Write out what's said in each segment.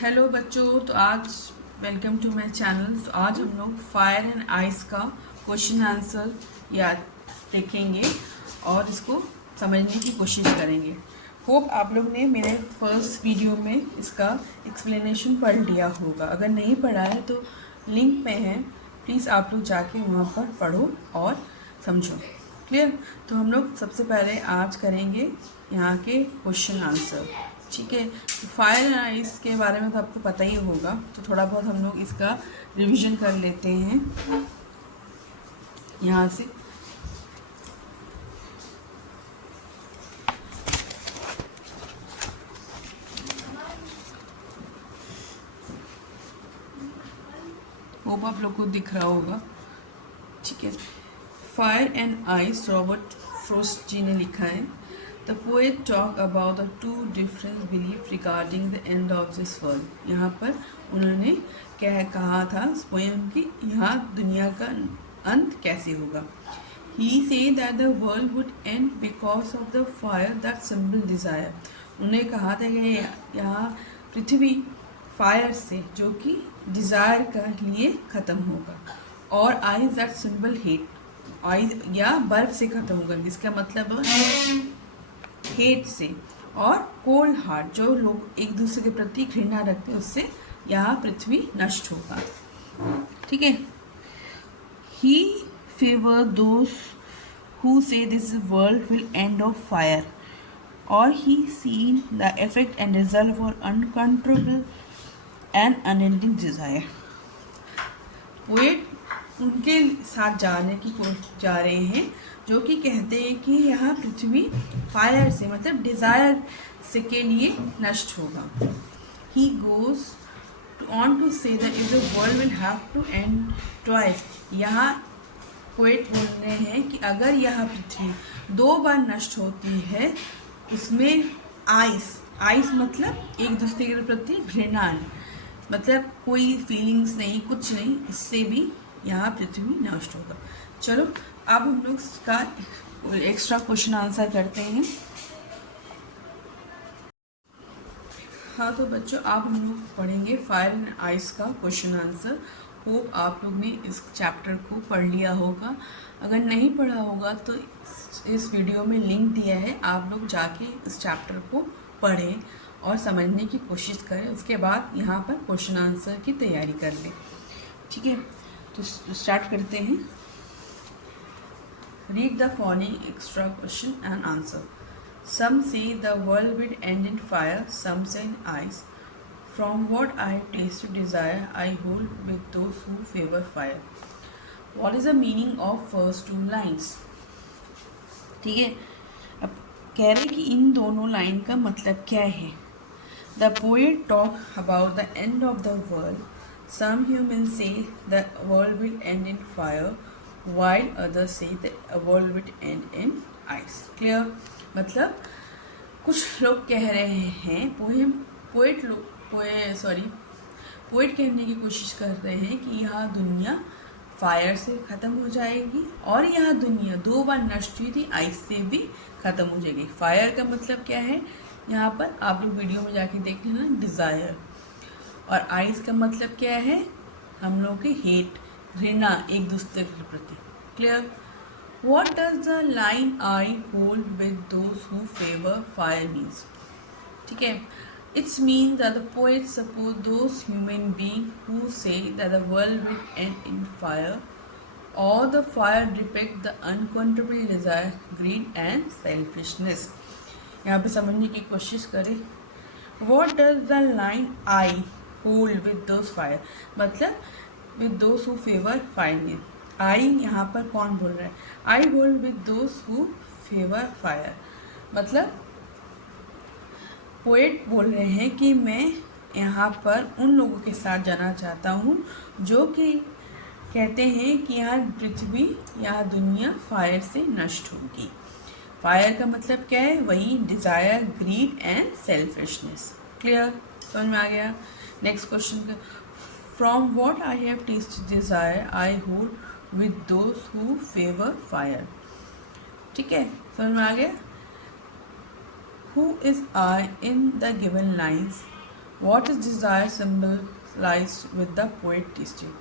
Hello बच्चों, तो आज वेलकम टू माय चैनल। तो आज हम लोग फायर एंड आइस का क्वेश्चन आंसर याद देखेंगे और इसको समझने की कोशिश करेंगे। होप आप लोग ने मेरे फर्स्ट वीडियो में इसका एक्सप्लेनेशन पढ़ लिया होगा। अगर नहीं पढ़ा है तो लिंक में है, प्लीज़ आप लोग जाके वहाँ पर पढ़ो और समझो। क्लियर? तो हम लोग सबसे पहले आज करेंगे यहाँ के क्वेश्चन आंसर। ठीक है, तो फायर एंड आइस के बारे में तो आपको पता ही होगा, तो थोड़ा बहुत हम लोग इसका रिवीजन कर लेते हैं यहाँ से। होप आप लोग को दिख रहा होगा। ठीक है, fire and ice, Robert Frost ji ने लिखा है। The poet talk about the two different belief regarding the end of this world। यहाँ पर उन्होंने क्या कहा था पोएम की, यहाँ दुनिया का अंत कैसे होगा। He said that the world would end because of the fire that symbol desire। उन्होंने कहा था कि यहाँ पृथ्वी फायर से, जो कि डिज़ायर का लिए ख़त्म होगा, और eyes that symbol hate, eyes या बर्फ से ख़त्म होगा, जिसका मतलब हेट से, और कोल्ड हार्ट, जो लोग एक दूसरे के प्रति घृणा रखते हैं, उससे यह पृथ्वी नष्ट होगा। ठीक है, he favour those who say this world will end of fire, और he seen the effect and result for uncontrollable and unending desire. Poet उनके साथ जाने की जा रहे हैं जो कि कहते हैं कि यहाँ पृथ्वी फायर से, मतलब डिज़ायर से के लिए नष्ट होगा। He goes on to say that if the world will have to end twice. यहाँ पोएट बोल रहे हैं कि अगर यह पृथ्वी दो बार नष्ट होती है, उसमें आइस मतलब एक दूसरे के प्रति घृणा, मतलब कोई फीलिंग्स नहीं, कुछ नहीं, इससे भी यहाँ पृथ्वी नष्ट होगा। चलो अब हम लोग इसका एक्स्ट्रा क्वेश्चन आंसर करते हैं। हाँ, तो बच्चों अब हम लोग पढ़ेंगे फायर एंड आइस का क्वेश्चन आंसर। होप आप लोग ने इस चैप्टर को पढ़ लिया होगा। अगर नहीं पढ़ा होगा तो इस वीडियो में लिंक दिया है, आप लोग जाके इस चैप्टर को पढ़ें और समझने की कोशिश करें। उसके बाद यहाँ पर क्वेश्चन आंसर की तैयारी कर लें। ठीक है, तो स्टार्ट करते हैं। Read the following extra question and answer. Some say the world will end in fire, some say in ice. From what I have tasted desire, I hold with those who favor fire. What is the meaning of first two lines? ठीक है, अब कह रहे कि इन दोनों line का मतलब क्या है। The poet talk about the end of the world. Some humans say the world will end in fire, while others say that a world will end in ice. Clear? मतलब कुछ लोग कह रहे हैं, पोएट कहने की कोशिश कर रहे हैं कि यह दुनिया फायर से ख़त्म हो जाएगी, और यह दुनिया दो बार नष्ट हुई थी, आइस से भी ख़त्म हो जाएगी। फायर का मतलब क्या है, यहाँ पर आप लोग वीडियो में जाके देख लेना, डिज़ायर। और आइस का मतलब क्या है, हम लोग की हेट, घृणा एक दूसरे के प्रति। Clear? What does the line I hold with those who favour fire means? ठीक है, it's mean that the poet suppose those human being who say that the world will end in fire, और the fire depict the uncontrollable desire, greed and selfishness. यहाँ पे समझने की कोशिश करें। What does the line I hold with those fire, मतलब with those who favour fire. I यहाँ पर कौन बोल रहा है, आई hold with those who favour fire, मतलब पोएट बोल रहे हैं कि मैं यहाँ पर उन लोगों के साथ जाना चाहता हूँ जो कि कहते हैं कि यहाँ पृथ्वी, यहाँ दुनिया फायर से नष्ट होगी। फायर का मतलब क्या है, वही desire, greed and selfishness. Clear? समझ में आ गया? Next question, from what I have tested desire I hold with those who favour fire. ठीक है, समझ में आ गया? Who is I in the given lines? What is desire symbolise with the poet teaching.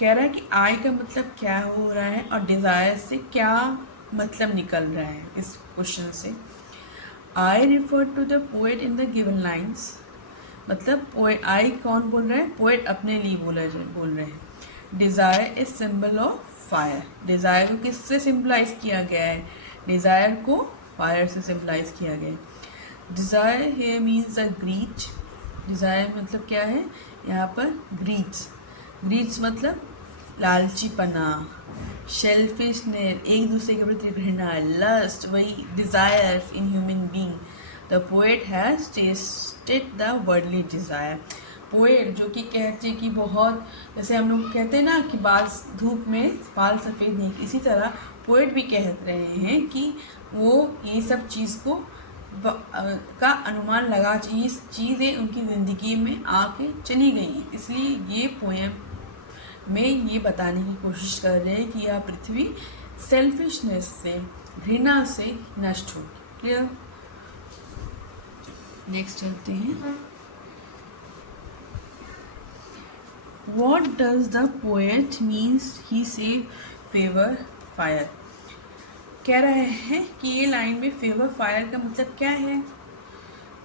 कह रहा है कि आई का मतलब क्या हो रहा है और डिज़ायर से क्या मतलब निकल रहा है इस क्वेश्चन से। I refer to the poet in the given lines, मतलब पोएट, आई कौन बोल रहा है, पोएट अपने लिए बोल रहे हैं। Desire is symbol of fire, desire को किससे सिम्बलाइज किया गया है, डिज़ायर को फायर से सिम्बलाइज किया गया है। Desire here means the greed, desire मतलब क्या है यहाँ पर, ग्रीच, ग्रीच मतलब लालचीपना, शेल्फिशनेस, एक दूसरे के प्रति घृणा, लस्ट, वही desire in human being. The poet has tested the worldly desire, poet जो कि कहते हैं कि बहुत, जैसे हम लोग कहते हैं ना कि बाल धूप में बाल सफ़ेद नहीं, इसी तरह पोएट भी कह रहे हैं कि वो ये सब चीज़ को का अनुमान लगा, चीज़ें उनकी ज़िंदगी में आके चली गई, इसलिए ये पोएम में ये बताने की कोशिश कर रहे हैं कि यह पृथ्वी सेल्फिशनेस से, घृणा से नष्ट होगी। क्लियर। नेक्स्ट चलते हैं। What does the poet means he say favor fire। कह रहे हैं कि ये लाइन में फेवर फायर का मतलब क्या है।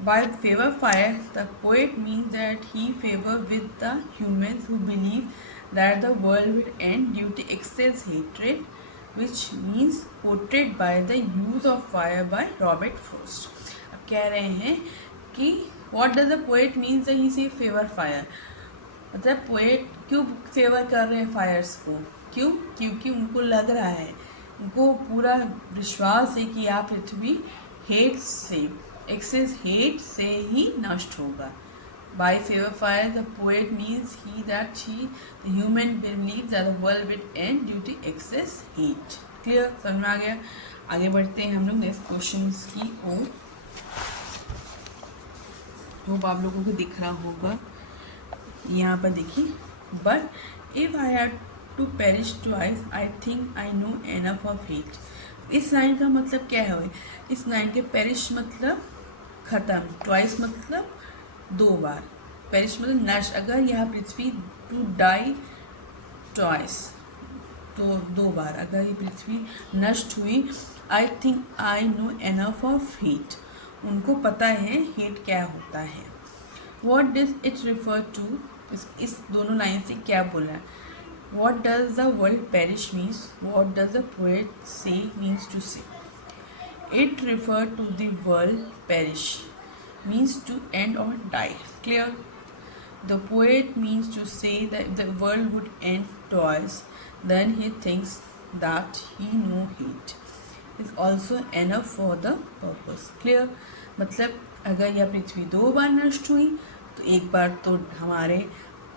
By favor fire, the poet means that he favor with the humans who believe that the world will end due to excess hatred, which means portrayed by the use of fire by Robert Frost। अब कह रहे हैं कि what does the poet means that he say favor fire, मतलब poet क्यों favour कर रहे हैं फायर्स को, क्यों, क्योंकि उनको लग रहा है, उनको पूरा विश्वास है कि यह पृथ्वी हेट से, एक्सेस हेट से ही नष्ट होगा। By favour fire the poet means he that he the human believe that the world will end due to excess hate. Clear, समझ में आ गया। आगे बढ़ते हैं हम लोग नेक्स्ट क्वेश्चन की ओर। होप आप लोगों को दिख रहा होगा, यहाँ पर देखिए, but if I have to perish twice I think I know enough of hate. इस लाइन का मतलब क्या है, इस लाइन के पेरिश मतलब ख़त्म, ट्वाइस मतलब दो बार, पेरिश मतलब नष्ट, अगर यह पृथ्वी टू डाई ट्वाइस, तो दो बार अगर ये पृथ्वी नष्ट हुई, I think I know enough of hate, उनको पता है हेट क्या होता है। What does it refer to, इस दोनों लाइन से क्या बोला है। What does the world perish means, what does the poet say means to say. It refer to the world perish means to end और die. Clear. The poet means to say that the world would end twice, then he thinks that he know hate is also enough for the purpose. Clear, मतलब अगर यह पृथ्वी दो बार नष्ट हुई तो एक बार तो हमारे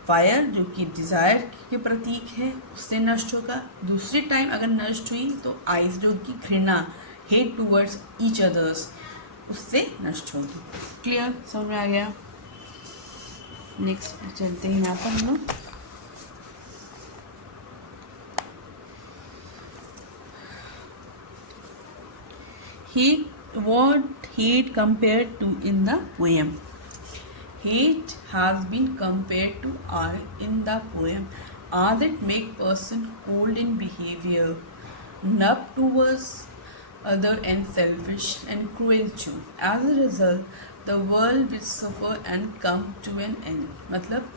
फायर जो कि डिज़ायर के प्रतीक है उससे नष्ट होगा, दूसरी टाइम अगर नष्ट हुई तो आइज जो कि घृणा, हेट टूवर्ड्स ईच अदर्स, उससे नष्ट होगी। क्लियर, समझ में आ गया। नेक्स्ट चलते हैं यहाँ पर हम लोग। What hate compared to in the poem? Hate has been compared to eye in the poem, as it make person cold in behavior, numb towards other and selfish and cruel too. As a result, the world will suffer and come to an end. मतलब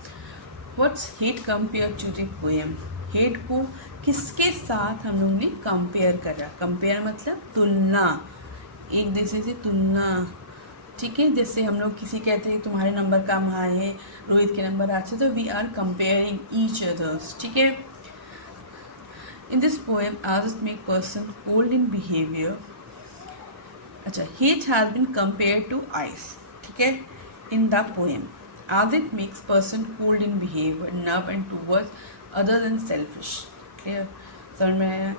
what's hate compared to the poem? Hate को किसके साथ हम लोग ने compare करा, compare मतलब तुलना, एक दूसरे से तुलना। ठीक है, जैसे हम लोग किसी कहते हैं तुम्हारे नंबर कम आए हैं, रोहित के नंबर अच्छे, तो we are comparing each others. ठीक है। In this poem as it make person cold in behavior, अच्छा, hate has been compared to ice। ठीक है, in the poem as it makes person cold in behavior, numb and towards other than selfish। clear, समझ में आया।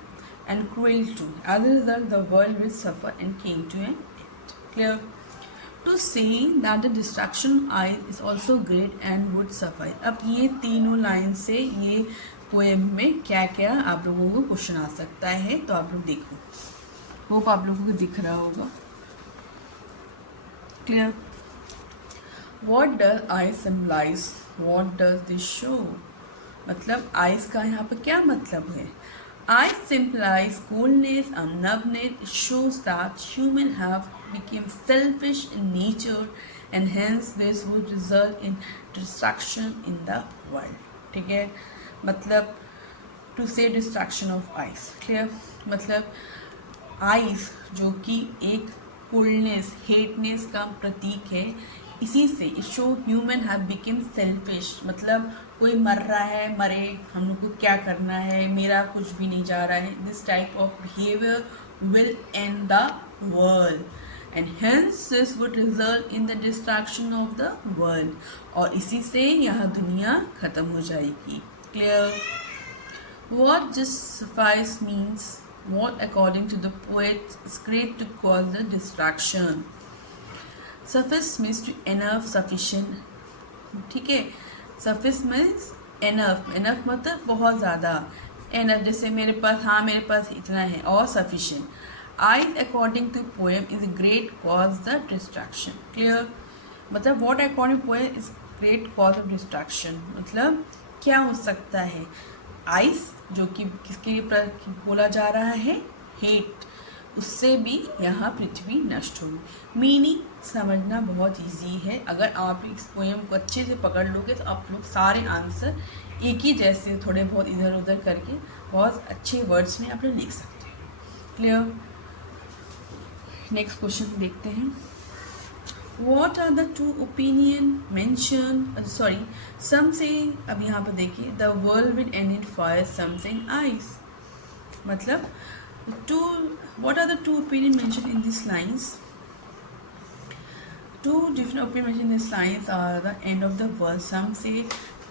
and cruel too, as a result the world will suffer and came to an end। clear, to say that the destruction I is also great and would suffer। अब ये तीनों line से ये poem में क्या क्या आप लोगों को क्वेश्चन आ सकता है, तो आप लोग देखो, होप आप लोगों को दिख रहा होगा। Clear. What does ice symbolise, what does this show, मतलब आइस का यहाँ पर क्या मतलब है। Ice symbolise coolness and numbness. It shows that humans have become selfish in nature and hence this would result in destruction in the world. ठीक है, मतलब टू से डिस्ट्रैक्शन ऑफ आइस, क्लियर। मतलब आइस जो कि एक कोल्डनेस हेटनेस का प्रतीक है, इसी से it show human have become selfish, मतलब कोई मर रहा है मरे, हम लोग को क्या करना है, मेरा कुछ भी नहीं जा रहा है। This type of behaviour will and the world and hence this would result in the distraction of the world, और इसी से यह दुनिया खत्म हो जाएगी, clear. What justifies means what according to the poet is great to cause the distraction. Suffice means to enough, sufficient, ठीक है। Suffice means enough, enough मतलब बहुत ज़्यादा, enough जैसे मेरे पास, हाँ मेरे पास इतना है, और sufficient. I according to poem is a great cause the distraction, clear। मतलब what according to poem is great cause of distraction, मतलब क्या हो सकता है। आइस जो कि किसके लिए बोला जा रहा है, हेट, उससे भी यहाँ पृथ्वी नष्ट होगी। मीनिंग समझना बहुत इजी है, अगर आप इस पोएम को अच्छे से पकड़ लोगे तो आप लोग सारे आंसर एक ही जैसे थोड़े बहुत इधर उधर करके बहुत अच्छे वर्ड्स में आप लोग लिख सकते हैं, क्लियर। नेक्स्ट क्वेश्चन देखते हैं। What are the two opinion mentioned? Sorry, some say, अब यहाँ पर देखिए, the world will end in fire, some saying ice. मतलब what are the two opinion mentioned in these lines? Two different opinion mentioned in these lines are the end of the world. Some say,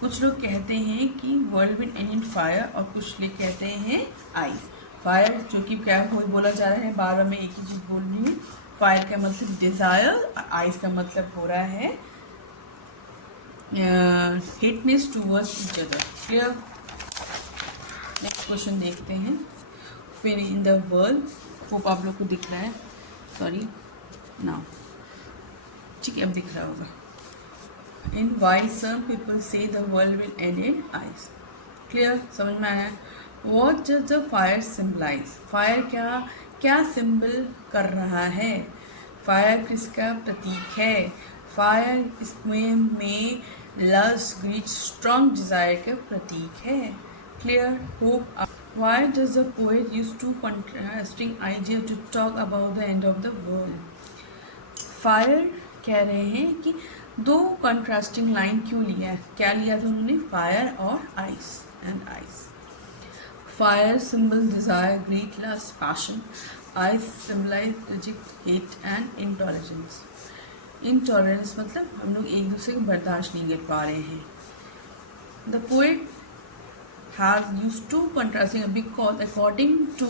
कुछ लोग कहते हैं कि world will end in fire, और कुछ लोग कहते हैं ice. फायर जो कि क्या बोला जा रहा है, बार बार मैं एक ही चीज़ बोल रही हूँ। फायर का मतलब डिज़ायर, आइस का मतलब हो रहा है hateness towards each other, clear. Next question देखते हैं। फिर इन द वर्ल्ड, होप आप लोग को दिख रहा है, सॉरी नाउ, ठीक है अब दिख रहा होगा। In while some people say the world will end in ice, clear, समझ में आया। What does the fire symbolise, fire क्या सिंबल कर रहा है, फायर किसका प्रतीक है। फायर इसमें में लस्ट, ग्रीड, स्ट्रॉन्ग डिजायर का प्रतीक है, clear. Hope. Why does the poet use to contrasting idea to talk about the end of the world. Fire कह रहे हैं कि दो कंट्रास्टिंग लाइन क्यों लिया है, क्या लिया था उन्होंने, फायर और ice and ice. Fire symbol desire, greed, lust, passion. Ice symbolize reject, hate and intolerance. Intolerance मतलब हम लोग एक दूसरे को बर्दाश्त नहीं कर पा रहे हैं। The poet has used two contrasting because according to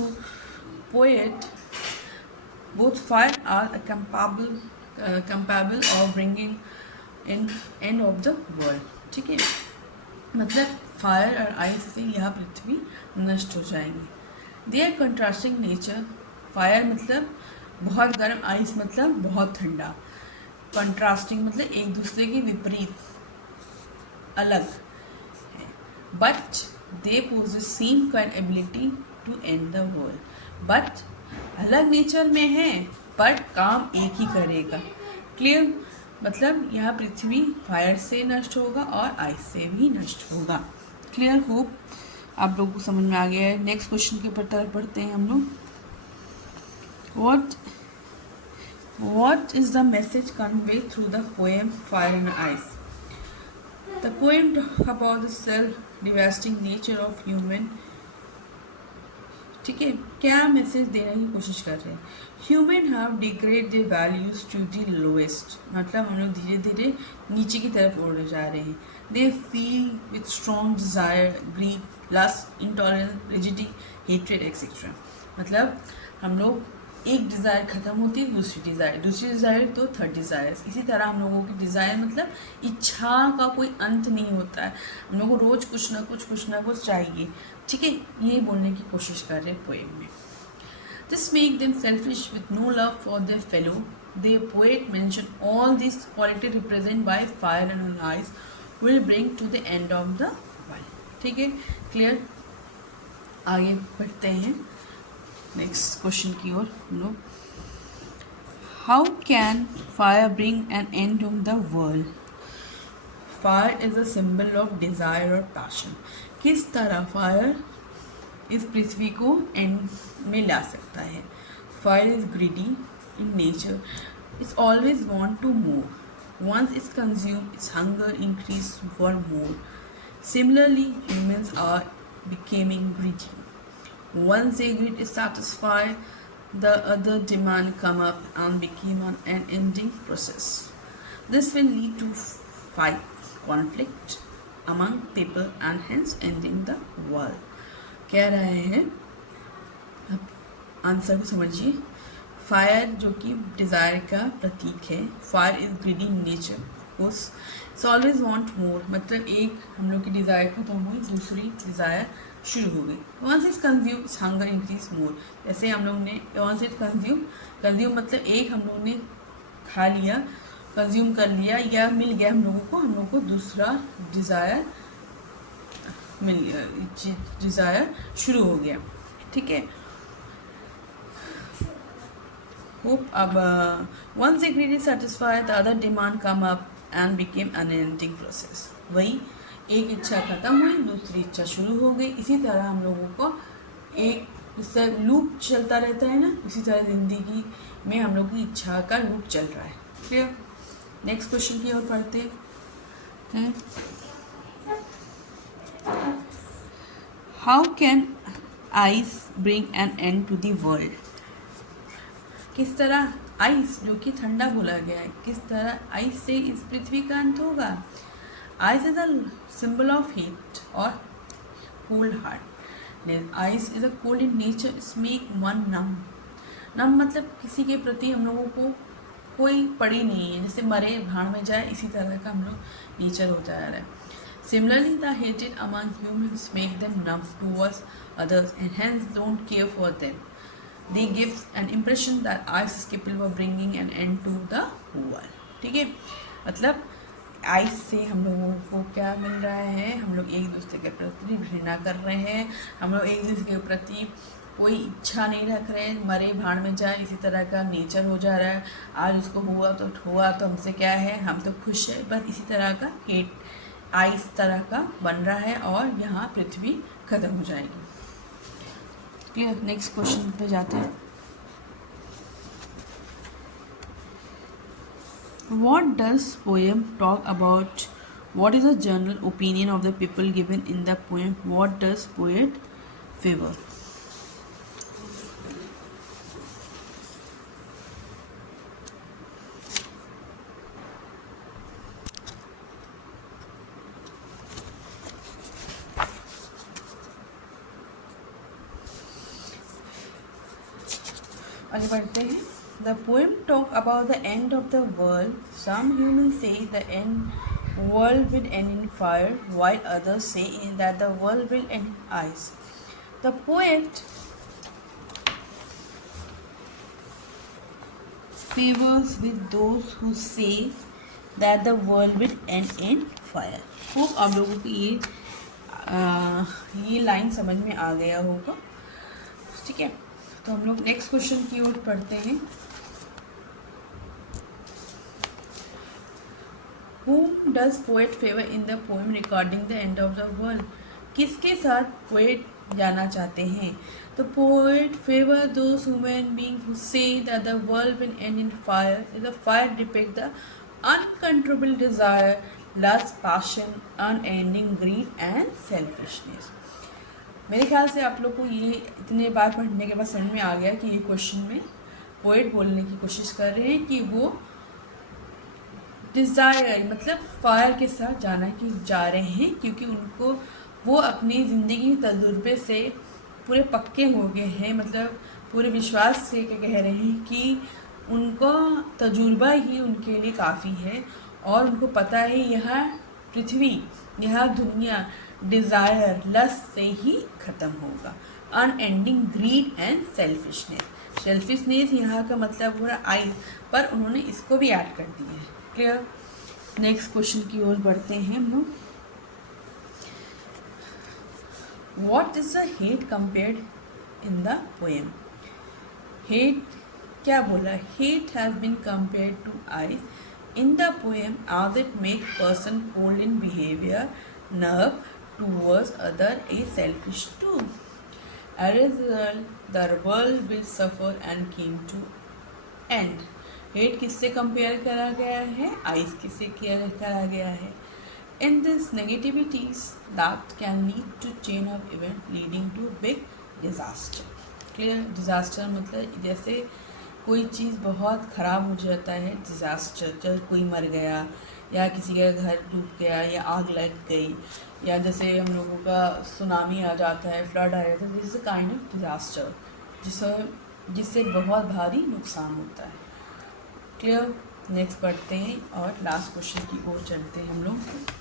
poet, both fire are capable of bringing end of the world, ठीक है। मतलब फायर और आइस से यह पृथ्वी नष्ट हो जाएगी। They are contrasting nature, fire मतलब बहुत गर्म, आइस मतलब बहुत ठंडा। कंट्रास्टिंग मतलब एक दूसरे के विपरीत, अलग है। But they possess same kind ability to end the world, but अलग नेचर में है पर काम एक ही करेगा, क्लियर। मतलब यह पृथ्वी फायर से नष्ट होगा और आइस से भी नष्ट होगा, क्लियर। होप आप लोगों को समझ में आ गया है। नेक्स्ट क्वेश्चन के ऊपर तरफ बढ़ते हैं हम लोग। What is the message conveyed through the poem Fire and Ice? The poem talks about the self-devastating nature of human, ठीक है। क्या मैसेज देने की कोशिश कर रहे हैं, human have degrade the values to the lowest, मतलब हम लोग धीरे धीरे नीचे की तरफ उड़ जा रहे हैं। They feel with strong desire, greed, lust, intolerance, rigidity, hatred etcetera. मतलब हम लोग एक डिज़ायर ख़त्म होती है, दूसरी डिज़ायर तो थर्ड डिज़ायर। इसी तरह हम लोगों की डिज़ायर मतलब इच्छा का कोई अंत नहीं होता है, हम लोगों को रोज़ कुछ ना कुछ चाहिए, ठीक है। ये बोलने की कोशिश कर रहे हैं पोएम में। This make them selfish with no love for their fellow. The poet mentioned all these qualities represented by fire and ice will bring to the end of the world. ठीक है, क्लियर? आगे बढ़ते हैं next question की ओर हम लोग. How can fire bring an and of the world? Fire is a symbol of desire और passion. किस तरह फायर इस पृथ्वी को एंड में ला सकता है? Fire is greedy in nature. It's always want to more. Once it's consumed, its hunger increases for more. Similarly, humans are becoming greedy. Once their greed is satisfied, the other demand come up and become an unending process. This will lead to fight, conflict among people and hence ending the world. कह रहे हैं, अब answer को समझिए. Fire जो कि desire का प्रतीक है. Fire is greedy in nature. उस इट्स ऑलवेज वांट मोर, मतलब एक हम लोग की डिज़ायर खत्म हुई, दूसरी डिज़ायर शुरू हो गई. Once is consume, its hunger increase more. जैसे हम लोग ने वंस इज कंज्यूम मतलब एक हम लोग ने खा लिया, कंज्यूम कर लिया या मिल गया हम लोगों को दूसरा डिज़ायर मिल गया, डिज़ायर शुरू हो गया. ठीक है. Hope once the greed is satisfied, the other demand come up and became an ending process. वही एक इच्छा खत्म हुई, दूसरी इच्छा शुरू हो गई. इसी तरह हम लोगों को एक इससे लूप चलता रहता है ना, इसी तरह ज़िंदगी में हम लोग की इच्छा का लूप चल रहा है. क्लियर? नेक्स्ट क्वेश्चन की ओर पढ़ते हैं. How can ice bring an end to the world? किस तरह आइस जो कि ठंडा बोला गया है, किस तरह आइस से इस पृथ्वी का अंत होगा? Ice is a symbol of heat और cold heart. Ice is a cold in nature. It's make one numb. Numb मतलब किसी के प्रति हम लोगों को कोई पड़ी नहीं है, जैसे मरे भाड़ में जाए, इसी तरह का हम लोग नेचर होता जा रहा है. Similarly the hated among humans make them numb towards others and hence don't care for them. They gives an impression that ice is capable of bringing an end to the world. ठीक है, मतलब ice से हम लोगों को क्या मिल रहा है? हम लोग एक दूसरे के प्रति घृणा कर रहे हैं, हम लोग एक दूसरे के प्रति कोई इच्छा नहीं रख रहे हैं. मरे भाड़ में जाए, इसी तरह का नेचर हो जा रहा है. आज उसको हुआ तो हमसे क्या है, हम तो खुश है. बस इसी तरह का हेट आइस तरह का बन रहा है और यहाँ पृथ्वी खत्म हो जाएगी. क्लियर? नेक्स्ट क्वेश्चन पे जाते हैं. What does poem talk about? What is the general opinion of the people given in the poem? What does poet favor? आगे बढ़ते हैं. The poem talk about the end of the world. Some humans say the world will end in fire, while others say that the world will end in ice. The poet favors with those who say that the world will end in fire. Hope आप लोगों को ये line समझ में आ गया होगा. ठीक है, तो हम लोग नेक्स्ट क्वेश्चन की ओर पढ़ते हैं. Whom does poet favor in the poem regarding the end of the world? किसके साथ पोएट जाना चाहते हैं? तो poet favor those human beings who say that the world will end in fire. The fire depicts the uncontrollable desire, lust, passion, unending greed and selfishness. मेरे ख्याल से आप लोग को ये इतने बार पढ़ने के बाद समझ में आ गया कि ये क्वेश्चन में पोएट बोलने की कोशिश कर रहे हैं कि वो डिज़ायर मतलब फायर के साथ जा रहे हैं, क्योंकि उनको वो अपनी ज़िंदगी तजुर्बे से पूरे पक्के हो गए हैं, मतलब पूरे विश्वास से कह रहे हैं कि उनको तजुर्बा ही उनके लिए काफ़ी है और उनको पता है यह पृथ्वी, यह दुनिया डिज़ायर लस्ट से ही ख़त्म होगा. Unending grid and selfishness. Selfishness यहाँ का मतलब पूरा आई, पर उन्होंने इसको भी ऐड कर दिया है। क्लियर। नेक्स्ट क्वेश्चन की ओर बढ़ते हैं हम लोग। What is the hate compared in the poem? Hate क्या बोला? Hate has been compared to ice in the poem as it make person cold in behavior, nerve towards other, is selfish too. As a result, the world will suffer and came to end. Hate किससे compare करा गया है? Ice किससे करा गया है? In this negativities that can lead to chain of event leading to big disaster. Clear? Disaster मतलब जैसे कोई चीज़ बहुत ख़राब हो जाता है, डिज़ास्टर, जैसे कोई मर गया या किसी का घर डूब गया या आग लग गई, या जैसे हम लोगों का सुनामी आ जाता है, फ्लड आ जाता है, this is kind of disaster जिससे बहुत भारी नुकसान होता है। क्लियर। नेक्स्ट पढ़ते हैं और लास्ट क्वेश्चन की ओर चलते हैं हम लोग।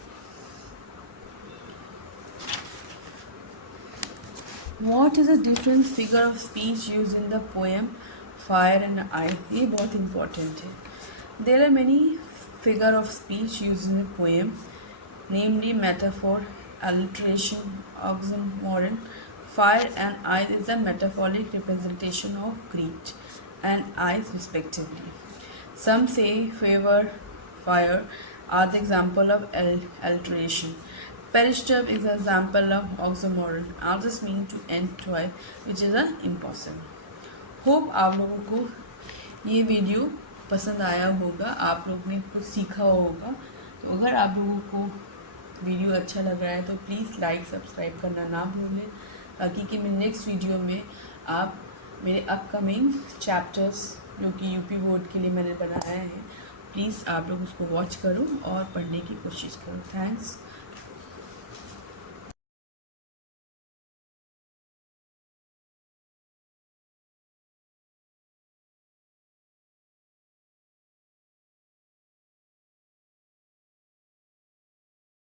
What is the different figure of speech used in the poem Fire and Ice? ये बहुत important है। There are many figure of speech used in the poem, namely metaphor, alliteration, oxymoron. Fire and ice is a metaphoric representation of greed and ice respectively. Some say favor, fire are the example of alliteration. Peristurb is an example of oxymoron. Others mean to end twice, which is impossible. Hope आप लोगों को ये video पसंद आया होगा, आप लोग ने कुछ सीखा होगा। तो अगर आप लोगों को वीडियो अच्छा लग रहा है तो प्लीज़ लाइक सब्सक्राइब करना ना भूलें, ताकि कि मैं नेक्स्ट वीडियो में आप मेरे अपकमिंग चैप्टर्स जो कि यूपी बोर्ड के लिए मैंने बनाया है, प्लीज़ आप लोग उसको वॉच करो और पढ़ने की कोशिश करो। थैंक्स।